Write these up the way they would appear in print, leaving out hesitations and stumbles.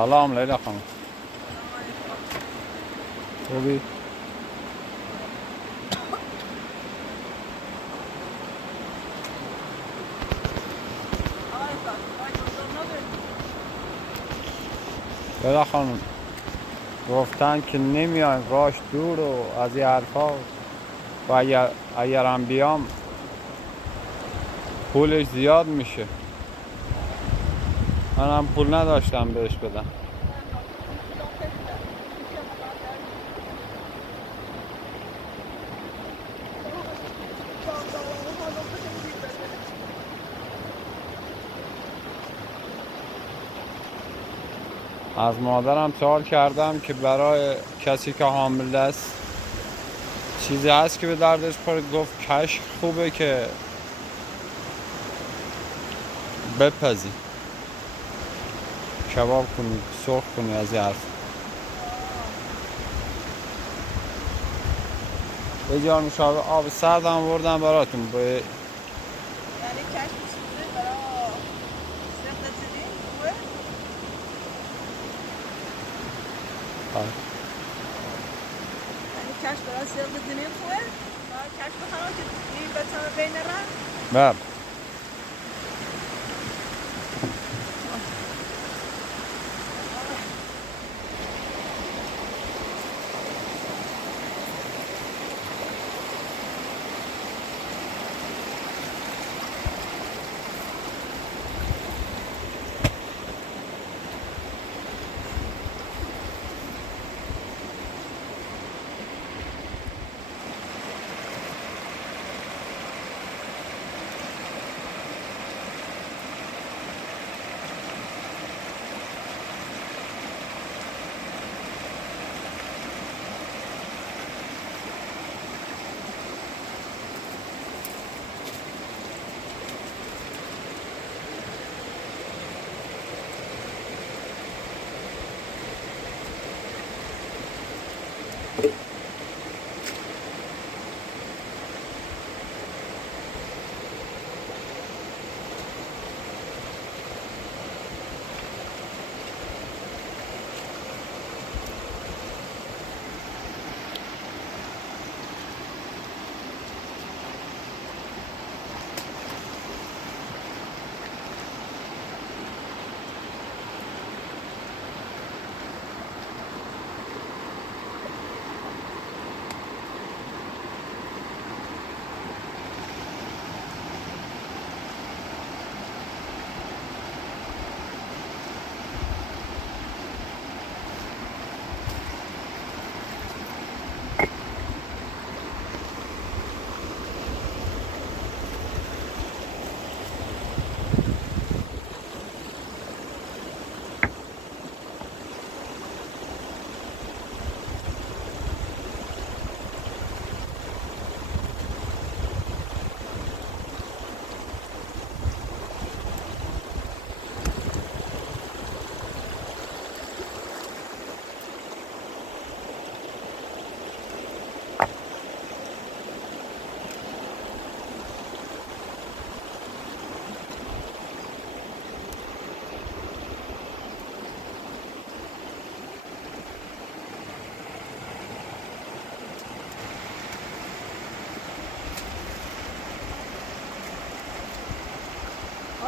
سلام لیلا خانم. خوبی؟ لیلا خانم گفتن که نمیان، راش دور و از این حرفا و اگرم بیام پولش زیاد میشه. منم پول نداشتم بهش بدم. از مادرم سوال کردم که برای کسی که حامله است چیزی هست که به دردش بخوره. گفت کشک خوبه که بپزی، کباب کنی، سرخ کنی، از این حرف. یه جار نوشابه آب سرد هم آوردم براتون. یعنی کشک سوزه برای سفت زدین خوبه؟ یعنی کشک برای سفت زدین خوبه؟ کشک بخواه که این بتانه بین رن؟ بله.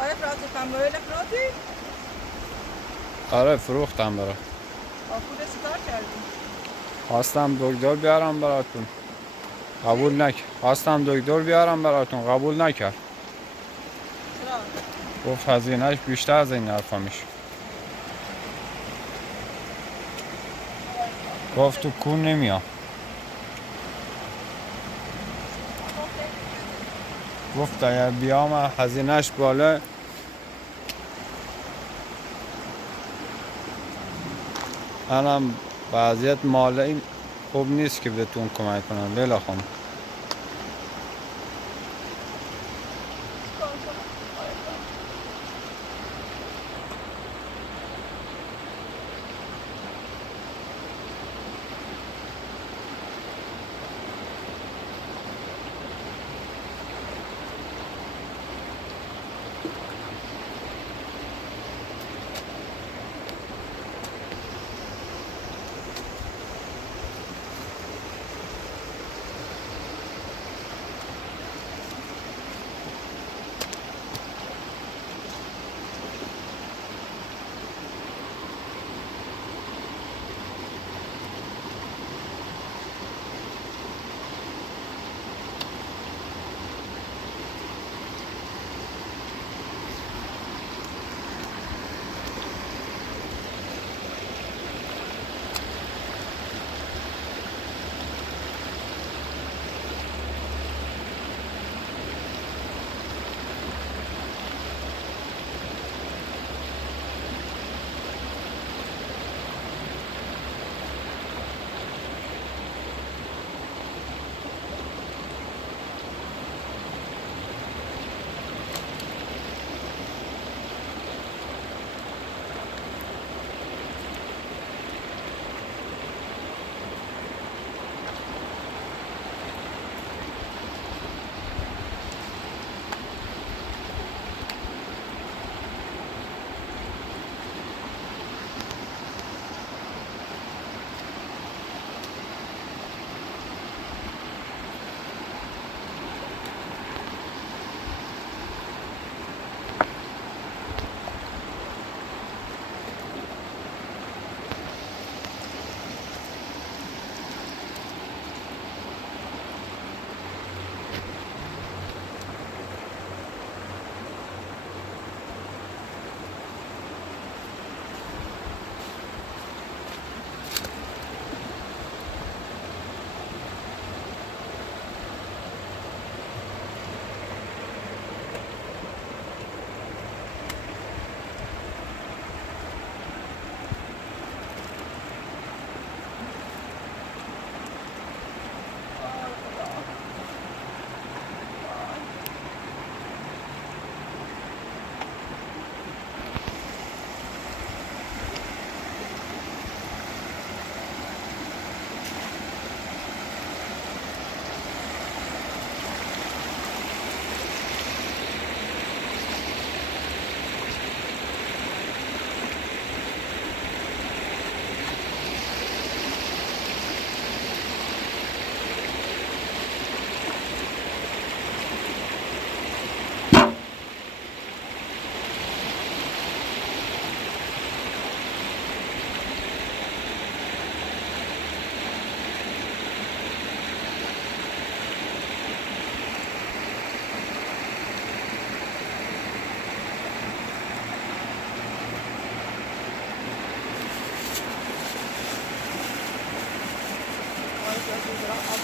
آره فراتم مویل فراتی؟ آره فروختم برات. آفود چیکار کردی؟ خواستم دکتر بیارم براتون، قبول نکرد. خواستم دکتر بیارم براتون، قبول نکرد. چرا؟ گفت هزینهش بیشتر از این حرفا میشه. گفت تو کون نمیام. گفت اگر بیام هزینهش بالا. منم وضعیت مالی خوب نیست که بهتون کمک کنم لیلا خانم.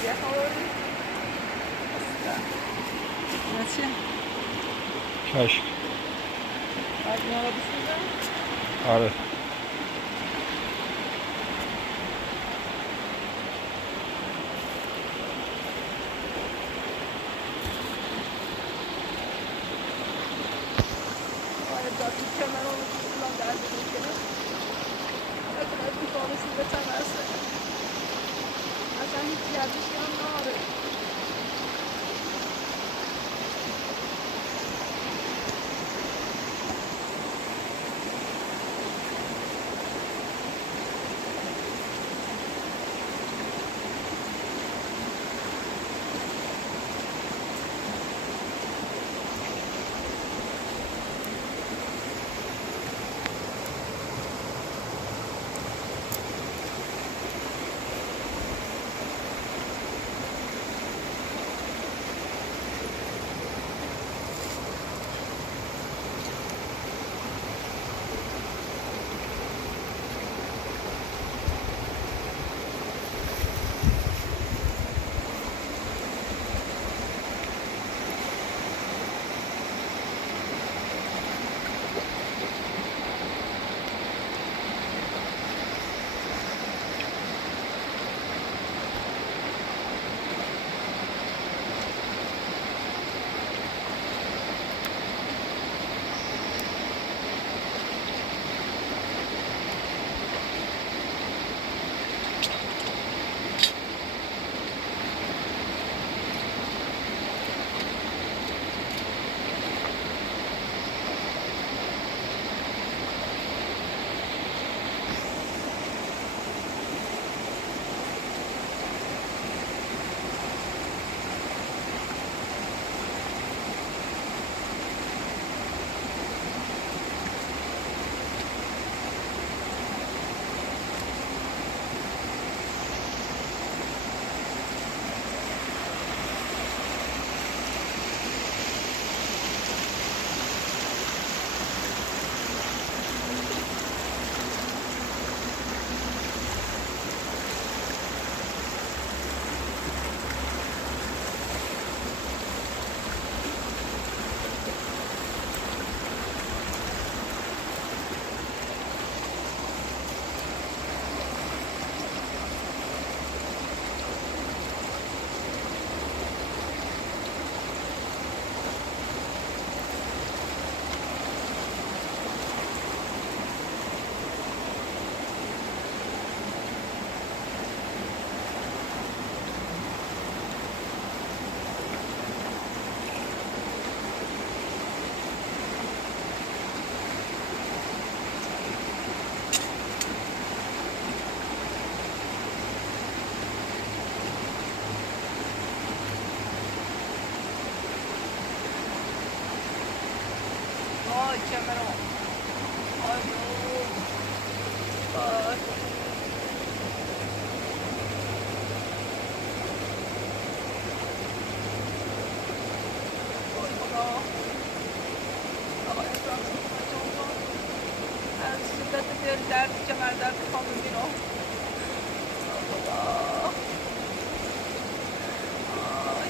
یه خوری اینا چیه؟ کشک. باید اینا رو بسازم؟ آره. باید داتی کمر رو بسازم در دونه کنم اگر از بیفانشون به تمرسه اصلا هیچ گردشی هم ناره وای کمرم وای وای وای خدا آقای اکرام از شدت دل درد کمر درد خواب میبینم خدا وای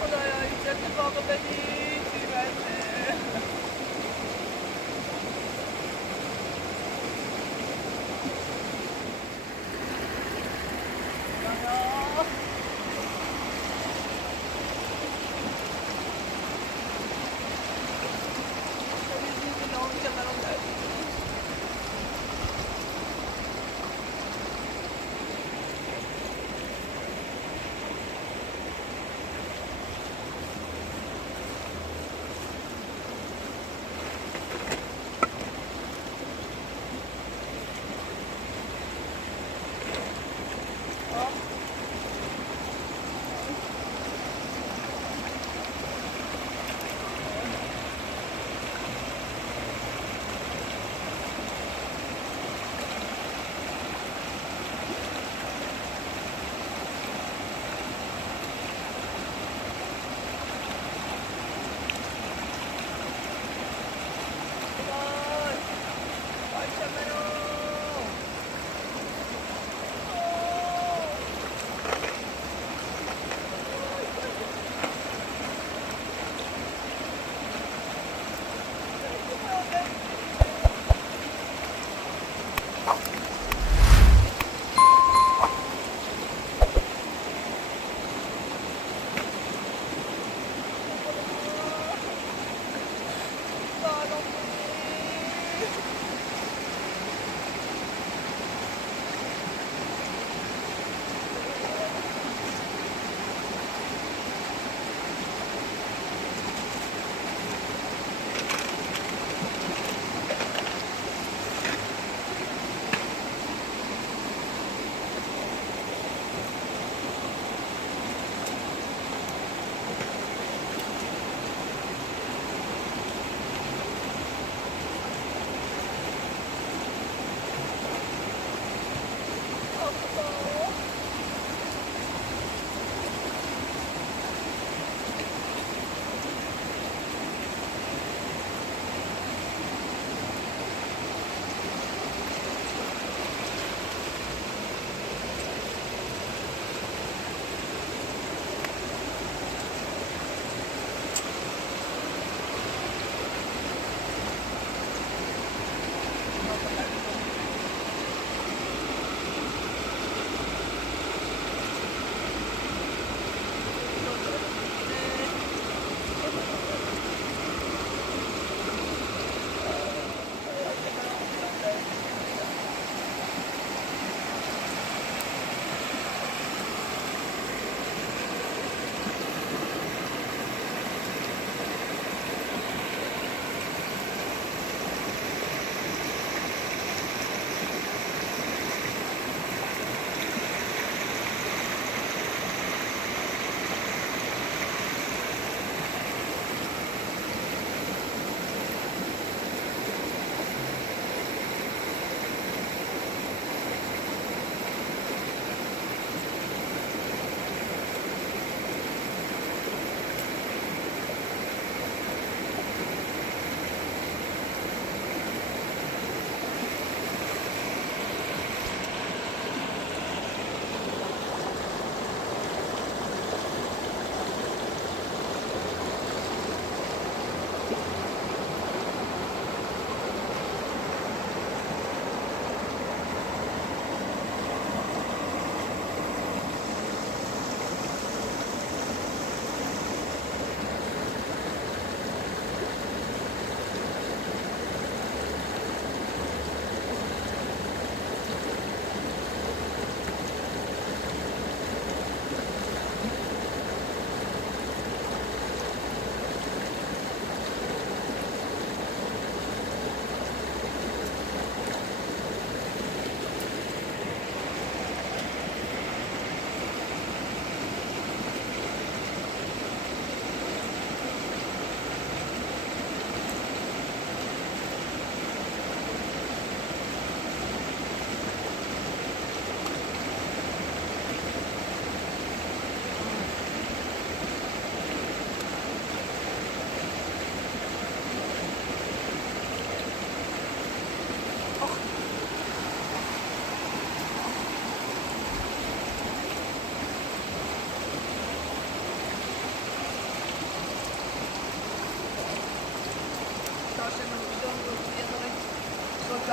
خدایا هیچ اتفاق بدی بی‌مزه خدایا خیلی میبینم کمرم درد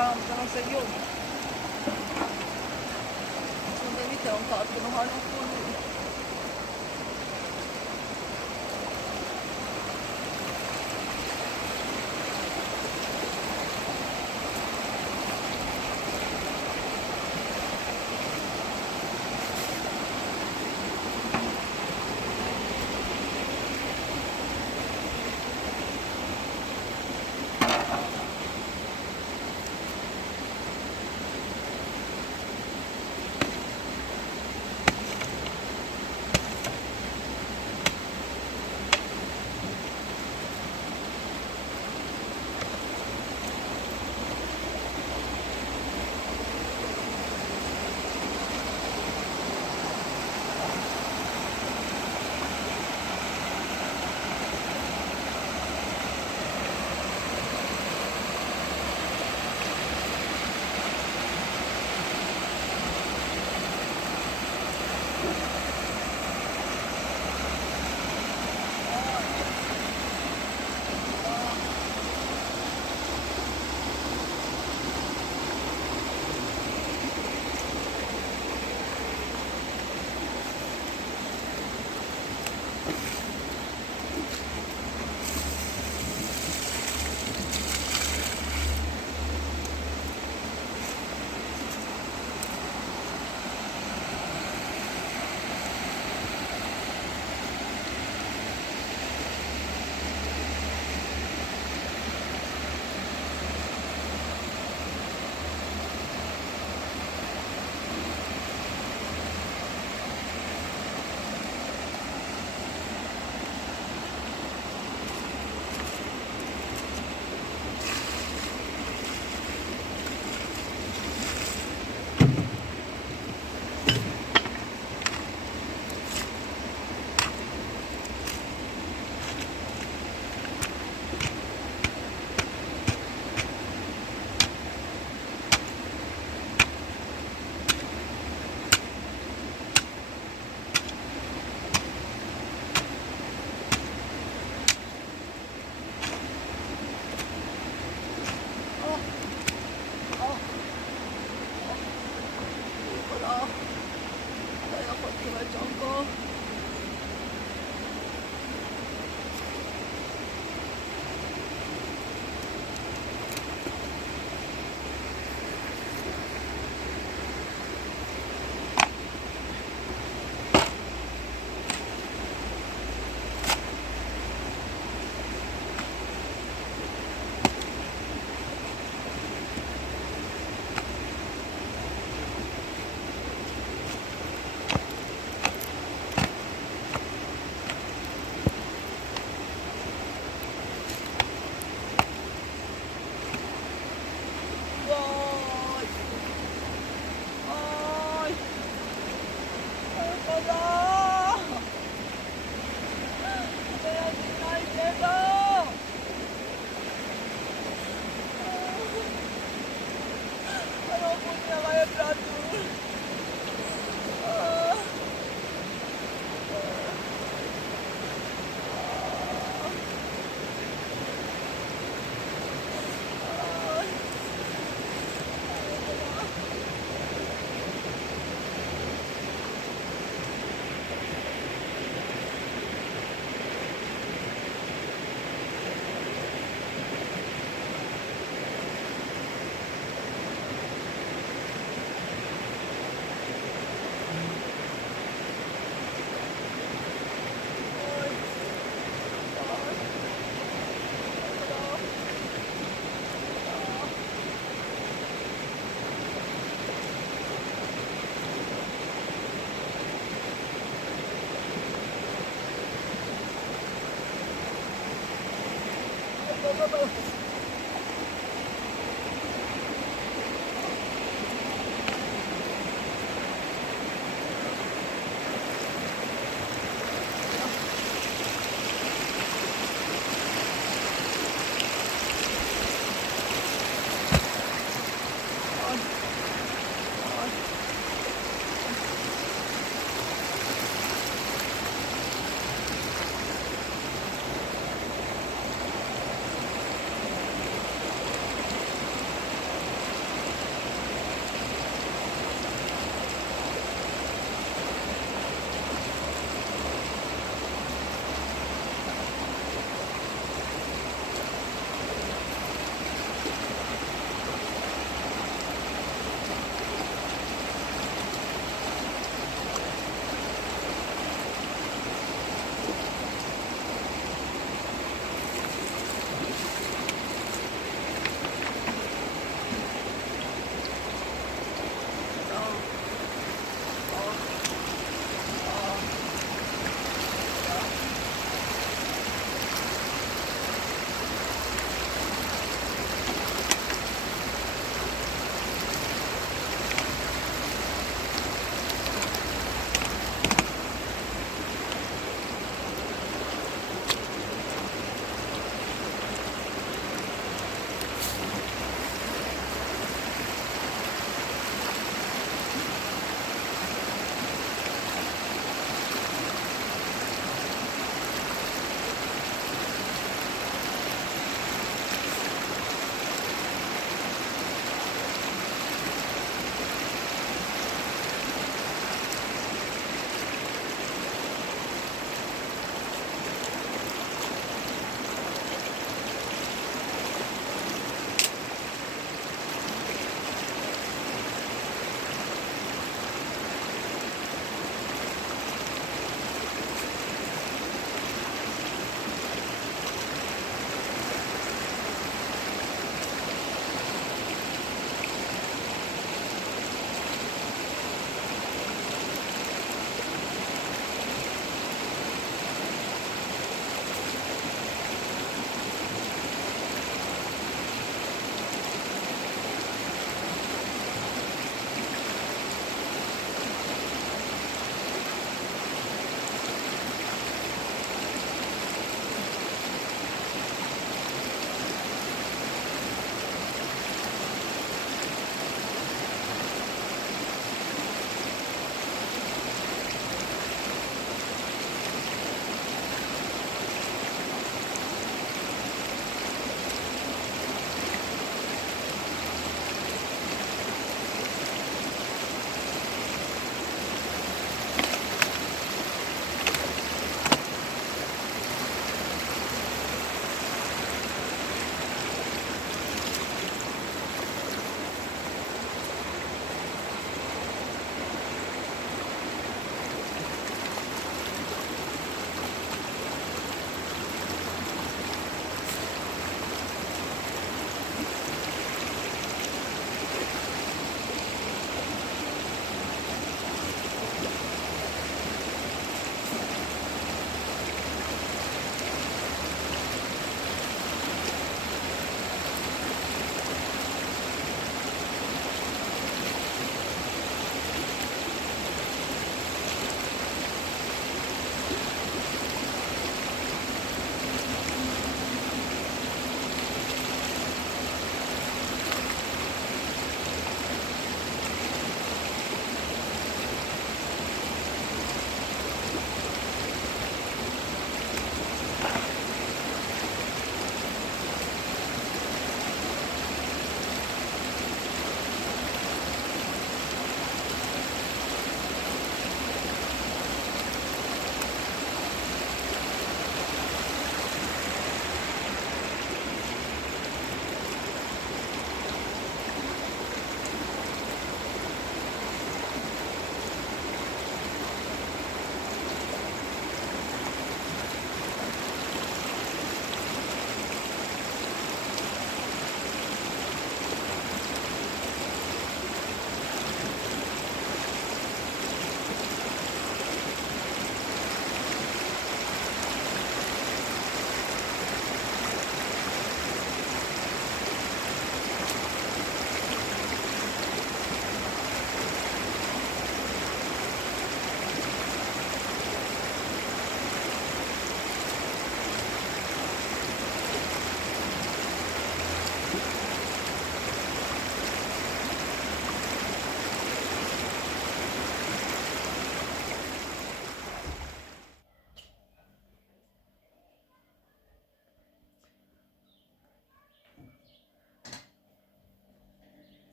För de ser jobb. Så det är lite omtatt, för de har något på nu.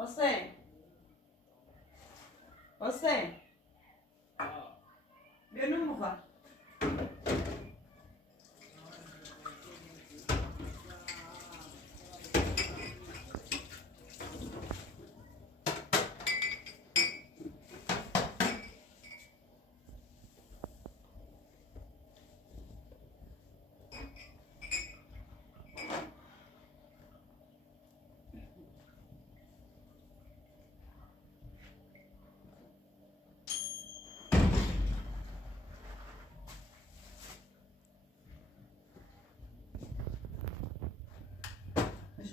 حسین حسین بیا نون بخور.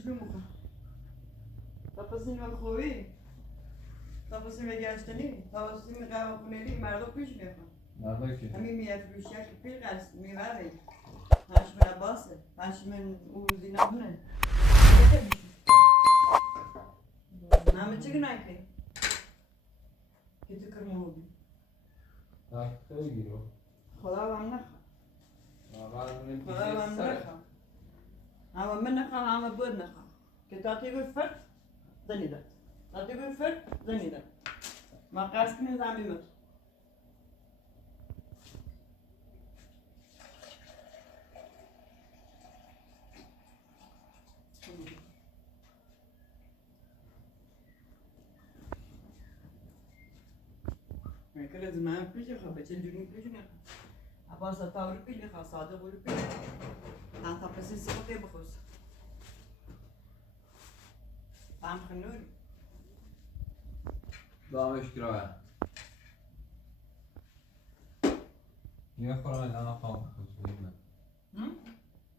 شروع بکن. تپسین و خوبی. تپسین و گشتنی. تپسین قهوه خونگی مردم پیش میخوان. نده که همین میفروشی که پیل قرص میبره. پنج من عباسه. پنج من اوزی نبونه. همه چی گناه که؟ که تو کرمه بودی. خیلی رو خدا هم نخواه. خدا هم سر نخواه. همه من نخواه همه بود نخواه. که تاتی گوی فرد زنی داد. تاتی گوی فرد زنی داد. ما قرص کنیم زمین مد. میکرد زمان پیش خواه بچه جوری پیش نخواه. عباس تاور پیش نخواه صادق بول پیش نخواه. تا پسی سیخه بخوز. بام خنوری. دامش گراه یه خورم اینا نخوام بخوز بیم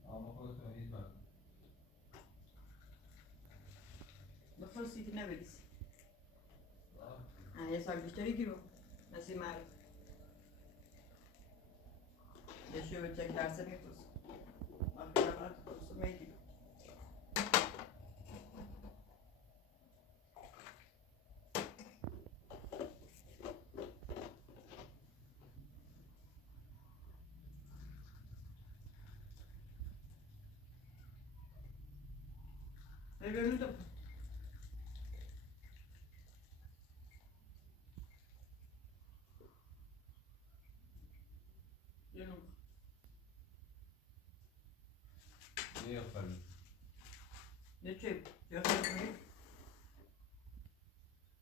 اما خودتون هیچ بر بخوز سیتی نبریز. یه سال بیشتری گیرو. نسی مرد. یه شو بچه کرسه میخوز. وقتی رفت خود میگی. ببینم تو. یه خورم یه چی؟ یه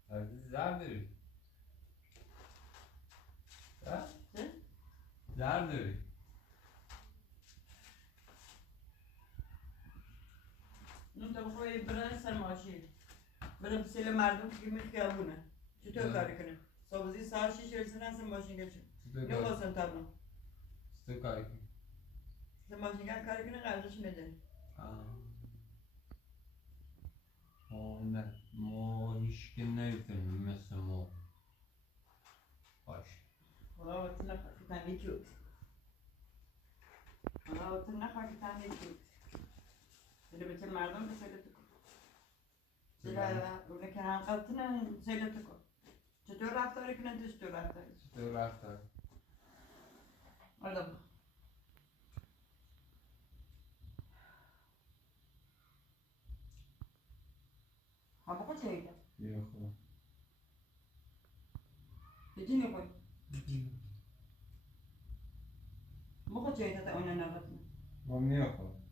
خیلی زر داری چه؟ زر داری نون تا بخواه برن سر ماشین. برن بسیل مردم که میخیابونه. چطور کاری کنه؟ صبحی ساعت 6 رسیدن سر ماشین گشت. نمیخواستم تابلو. چطور کاری کنی؟ سر ماشین کاری کنه قرضش میده. نه ما هیچ که نمیتونیم مثل ما باش خدا وقتی نخواه که تنگی چود. خدا وقتی نخواه که تنگی چود. سر بچه مردم بسیل تو کن. سر که هم قلتنه سیل تو کن. چطور رفتاری کنن تو چطور رفتاری؟ چطور رفتار؟ آدم. ها بخور چه ایده؟ یه خورم یه چی میخوری؟ بخور چه ایده تا اونه نباتنه؟ ما میخورم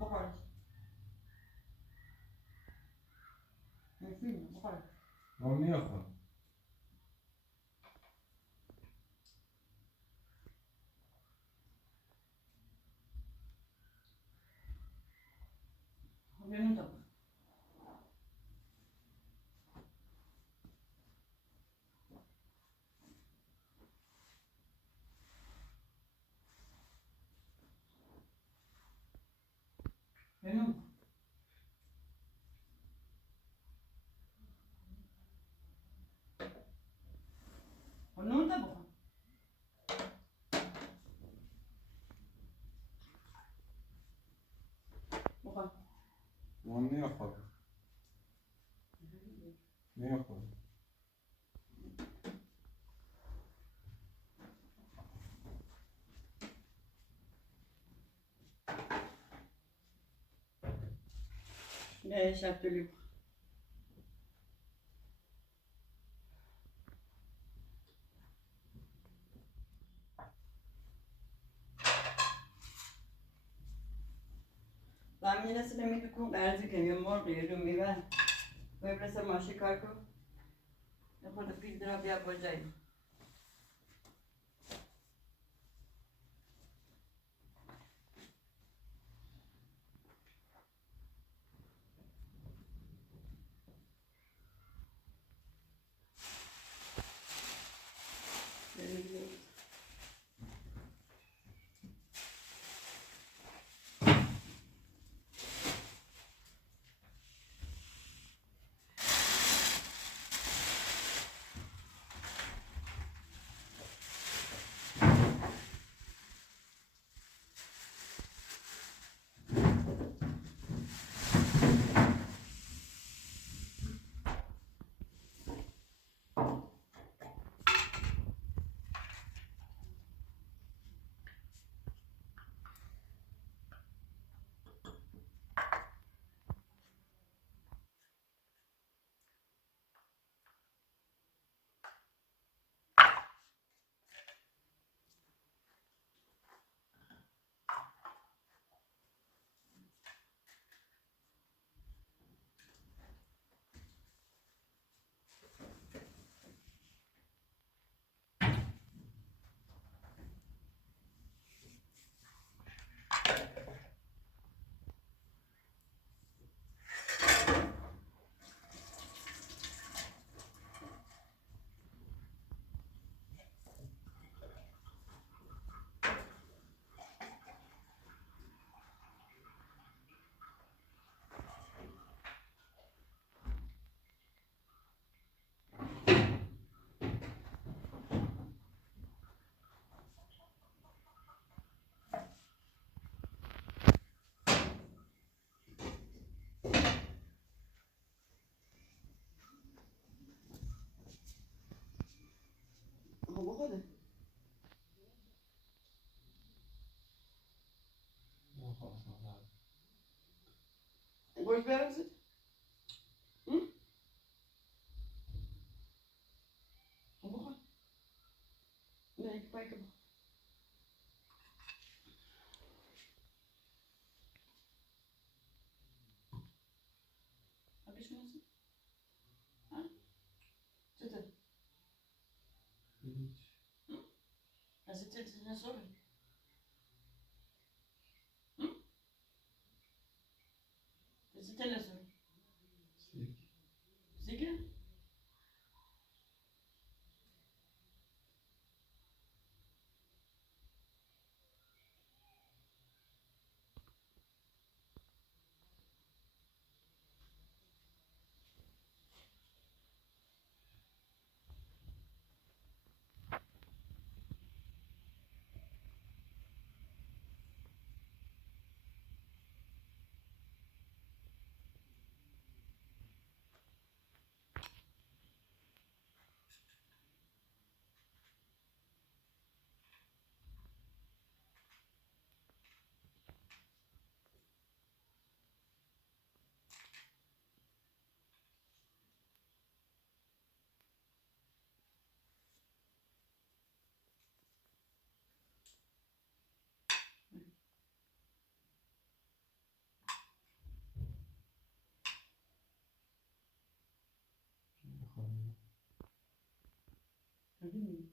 بخورش. میفیلم بخورش. ما میخورم بیا نون تا بخور. بیا نون بخور. نون تا بخور. بخور. ما میخورم میخورم نه شفتولی بخور. زمینه سلمی بکن درزی کنیم یا مرغ یا میوه و برسه ماشی کار کن یا خود پیل درا بیا بجایی بخوره گوش برسید بخور نه یک پای کن آبیش میرسید ها چطور از این چطور نصوره از این تلسون سیگه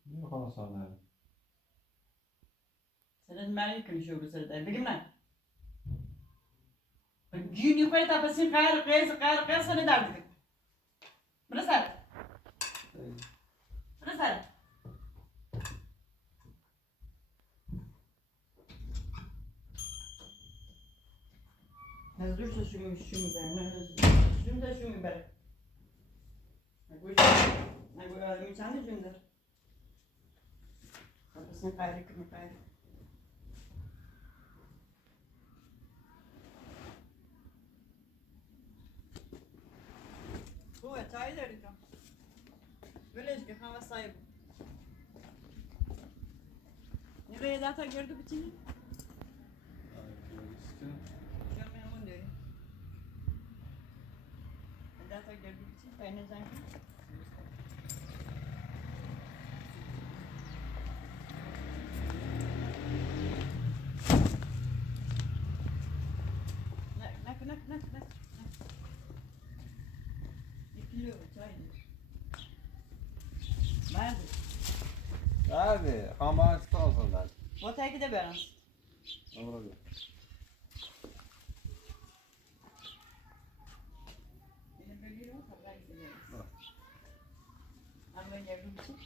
نمیخوام سانه سرت مری کنی شو رو سرت بگیم نه گیونی خواهی تا پسی قیر سنه در بگیم برسر نزدور شو میبره نگوی آدمی چند جون دار پس نقایری کنی قایری خوبه چای داری تو ولش که همه سایه بود نیره یه دتا گردو بچینی؟ شما همون داری یه دتا گردو بچین پاینه زنگ نه belki de ben. Amra gel. Benim bölüyorum, haber gidiyorum. Ama yardım için.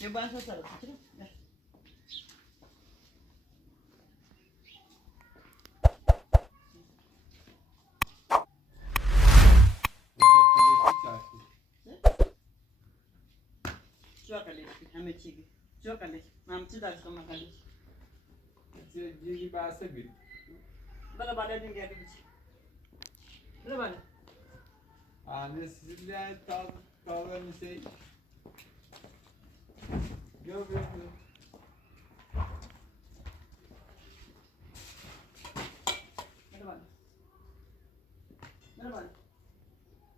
Yo ben satarım. Gel. Çok alış. Hemen çeki. Çok alış. Mamçı da sonra alış. Cigi bahse bir. Bana bana din geldi biç. Bana bana. Anne sizin de tavırını şey. Gör. Bana bana. Bana bana.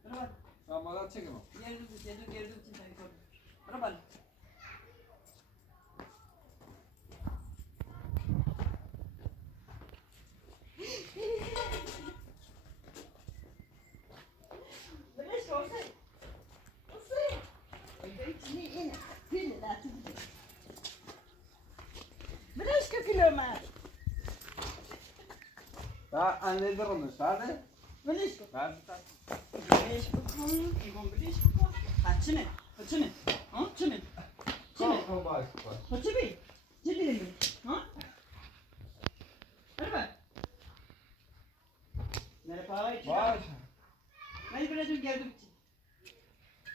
Bana bana. Sen bana çekin o. Geldim için seni gördüm. Bana bana. Ya anne de konuş hadi. Beleza. Ben Beleza, Açını. Açını. Ha? Açını. Kalk baş. Açı bir. Ciddi mi? Ha? Hadi bak. Merhaba. Baş. Ben biraz önce geldim.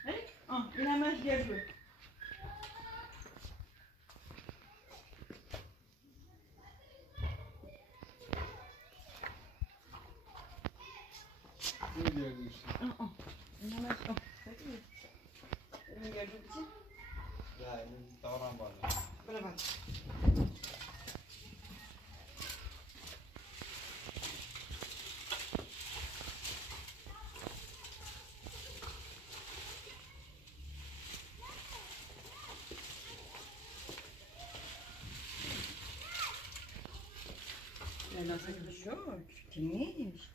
Hadi. Ah, hemen geldim. Ne diyorsun işte? Hemen. Hemen geldim için. Ya davran bana. Bana bak. Nasıl bir şey? Kimiymiş?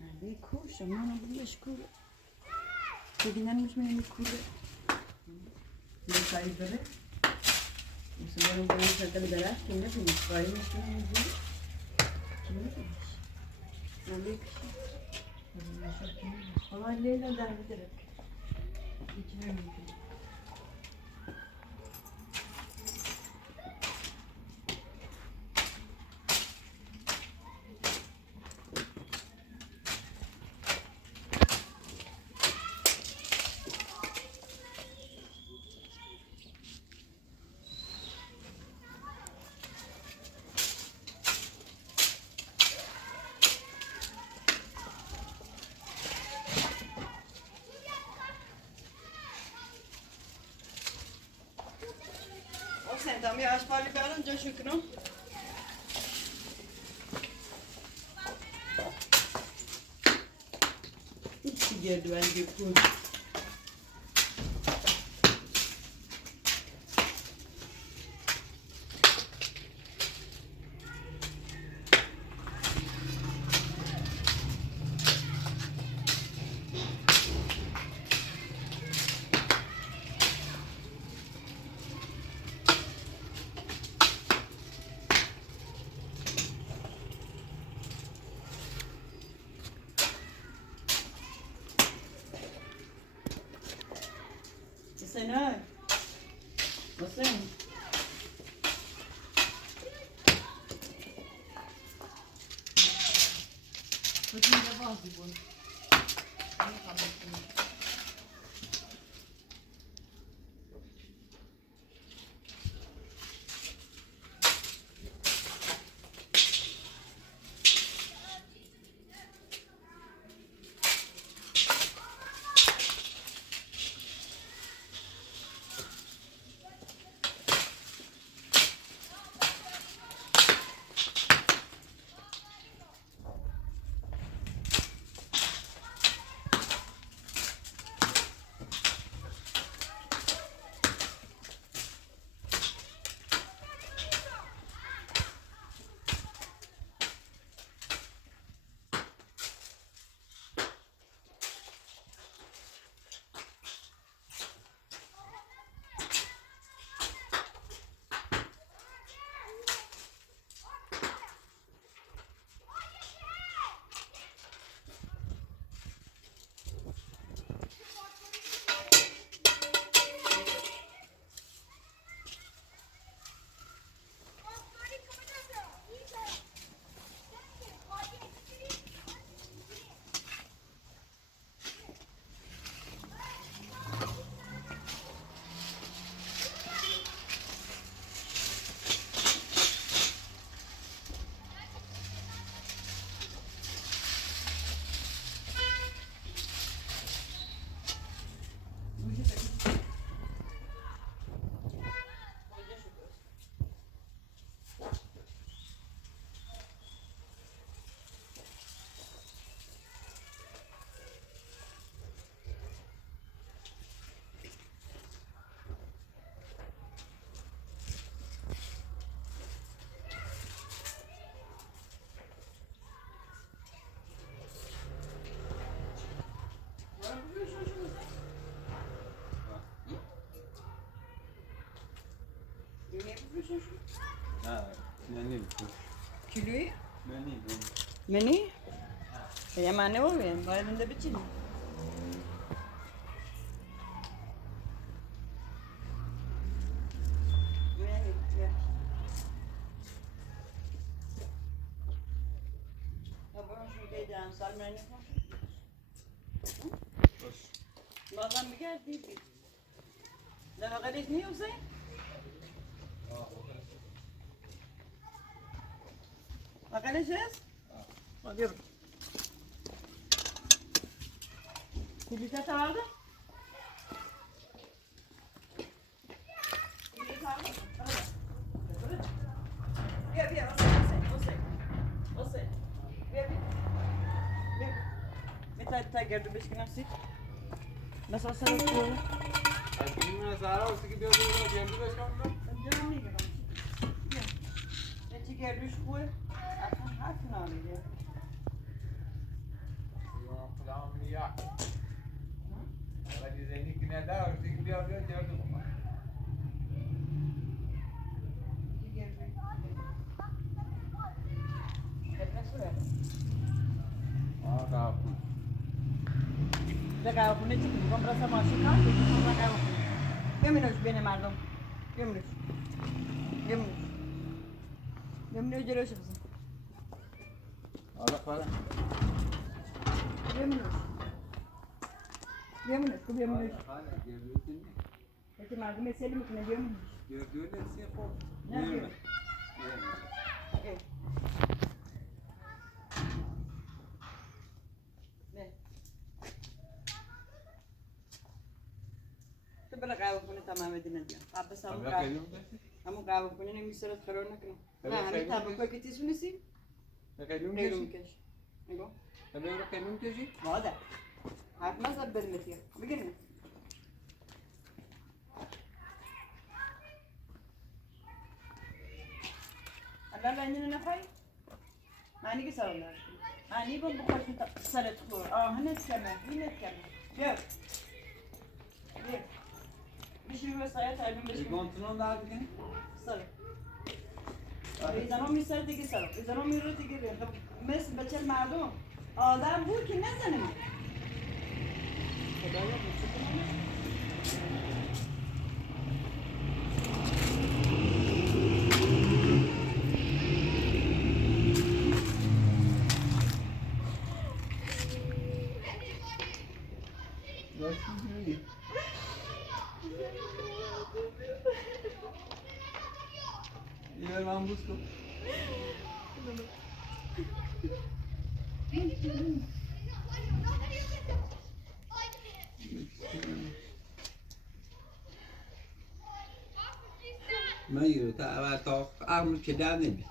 Nerede kuş? Aman bu meşgul. Çekinenmiş mi meşgul? Ne sayıları? Müslümanın bana şakalı beraber kim ne bilmiş? Vay meşgul mu? Kim ne bilmiş? Ne bir şey. Ama Leyla devam ederek. İçine mümkün. Sentami asfalto beran già scicno. Hiç geldi bence bu. Você não é? Você não? Vou te levar o bolo. میفروشن شو؟ نه منی بفروش. کیلویی؟ منی منی؟ یه منه بابیم باید اینده بچینی منی بیا یا برون شو دیدم سال منی کن باش. بازم بگردی بی لما قدیش نیوزه؟ اقلش هست؟ بیا برو کلیتا تاورده؟ بیا بیا واسه بیا میتونی تا گردو بشکنم سید بس واسه رو کنم از این مسئله واسه که بیاد رو گردو بشکنم جا میگیرم چی گردوش خوبه؟ اصلا حرف نمیگه خدا میاد ولی زنی که نداره واسه که بیاد گردو بکنم چی گردوی؟ خدمت سوره قهوه به قهوه‌خونه چی میگم برسه ماشین کار میگم به قهوه‌خونه بمینوش بین مردم بمینوش جلوش بزن حالا خاله بمینوش تو بمینوش خاله گردو کنی یکی مردم سیلی میکنه بمینوش گردو نسی خوب نه بیا نه تو برای قهوه‌خونه تمام دینه بیام بس همون قهوه‌خونه نمی‌سرت قرار نکنم نه همین تابلو که تیزو نیستی قیلون قیلون کشی؟ میکش نگاه برو قیلون کشی؟ ماذا حرف نزد برمتیه بگیریم الان لعنی نخوای معنی که سلام دارم معنی با بخوش سرت خور هنت کمه بیا بشی روی سایه تعلیم بشی گانتونان در بکنی؟ سلام ایزانا میسر دیگه سلام ایزانا میرو دیگه بیا مثل بچه مردم آدم بود که نزنه میره خدایا بچه کنم یه من بوز کن من یه تا اول تا عمر که در نمی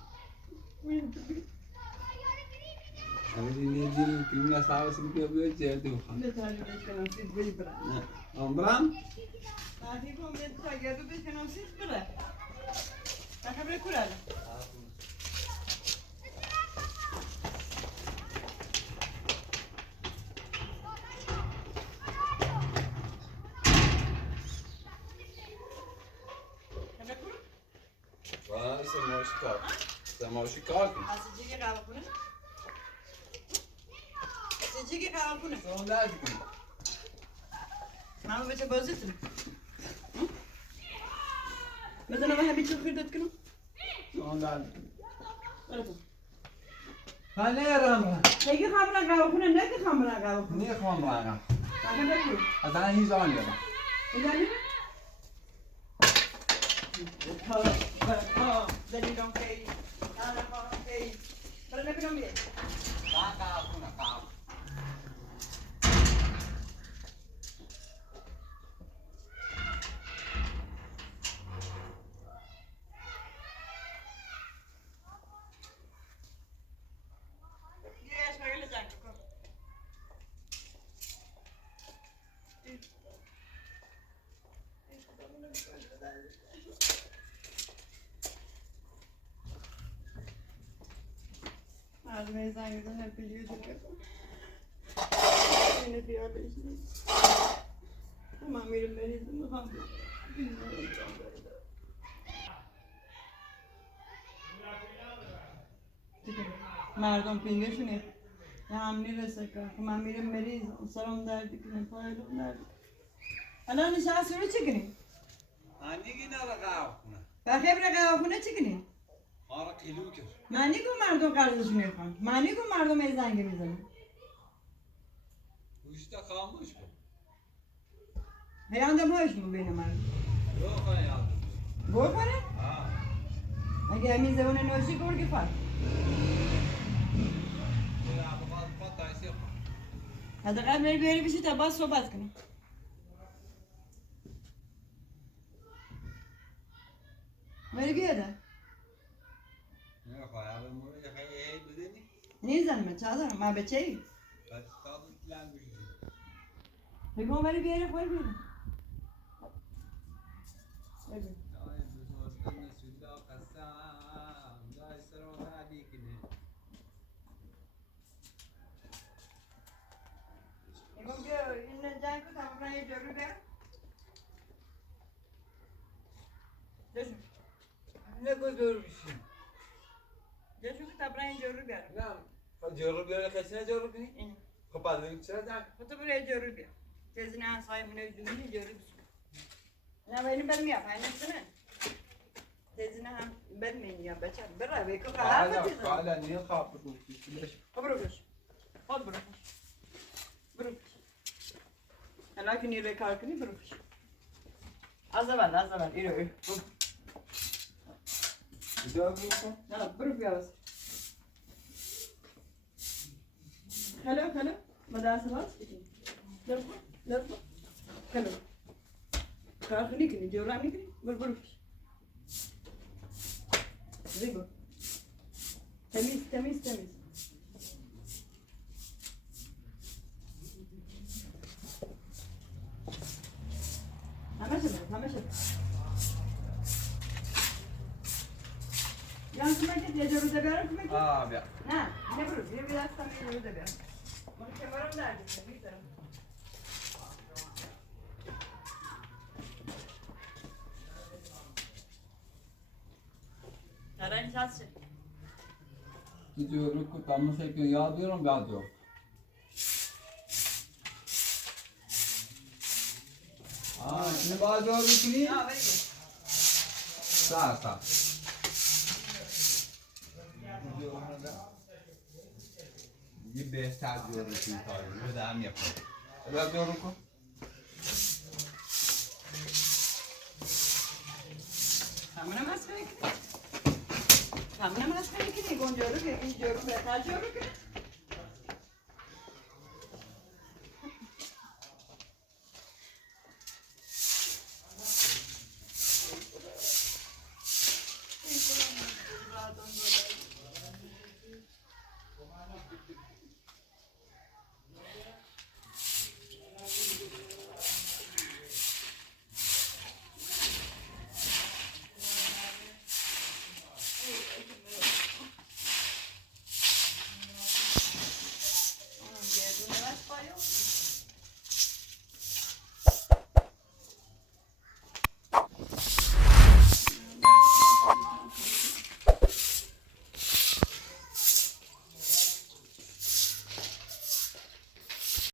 همین نیزیم که این ساوسی که بیا جلدی بخوام نه تعلیم بکنم سید بی برم نه عمرم تعلیم بکنم تا گردو بکنم سید بره تا خبره کرده وانا سماشی کار کن سیجی قهوه کنه سیجی قهوه کنه سون در بکنی ماما بچه بازیتون بدونم همین چون خیردت کنم سون در بکنی براتون من نیرم نگی خامران قهوه کنه نگی خامران قهوه کنه نیخوام رنگم باید بکن از این هیزان یادم اینجا نیره دلیلم کی آره کی برای نکنم بیه آدمی زنگ بزنه پیلیو دیگه اینه خیالش نیست ما میریم بریزیم میخوام مردم پینگشونه یه هم میرسه که من میرم مریض سرم درد کنه پایلم درد الان نشست رو چی کنی؟ Annegi nara qav quna. بخیر قهوه خونه چی کنی؟ Ara qilu kir. من نیگو مردم قرضشون نکن من نیگو مردم ای زنگ میزنن Ushta khamosh ko. هیاندم هایش بین من Yo khayal. گور کنه؟ Ha. اگه همین زبان نوشی گور که فرد Ya bu qad pataysi. حداقل بری بیاری بشی تا باز صحبت کنی بری بیاده Ya khayal mo ya khay bedeni. نیزنم چه دارم من بچه ای Qad tadu plan bishi. بگم بری بیاری خواهی بیاری بگو Ay buzortan suda qasam. Da isra hadi kine. بگم بیا این جنگ کو تمام یه جوری بیا جشو Ne gozor bishi. جشو که تمام یه جوری بیا Na. Jarrab ya khasna jarrab ni. این Qapadlik chira da. خودت برای جوری بیا تازه نه صاحب من جوری جوری بیا نه ولی برمیام هنوز نه تازه نه هم برمیام بچه برا بکو Qala خلاص qala niye khaptu. بروش خود بروش بروش انا کنی روی کار کنی بروش از اول ایرو Jabu ko. نه برو بیاوز خلو مدرس باز لب خلو کار کنی کنی جورا نکنی بروش زیبا تمیز همه شد یان کمکت یه جورو بیارم کمکت Ah bia. نه نبرو یه دستم یه جورو بیارم من کمرم درد میذارم ترا نشسته Gidiyorum kutamı çekiyor yağlıyorum ben diyor. Aa şimdi bazı örgütünü ها بگیر sağ. Bir behter diyorum şimdi tabii. Bir daha mı yapalım? Evet diyorum ku. همونه مسخره کنی همونه مسخره کنی گنجارو که این جارو بهتر جارو کنی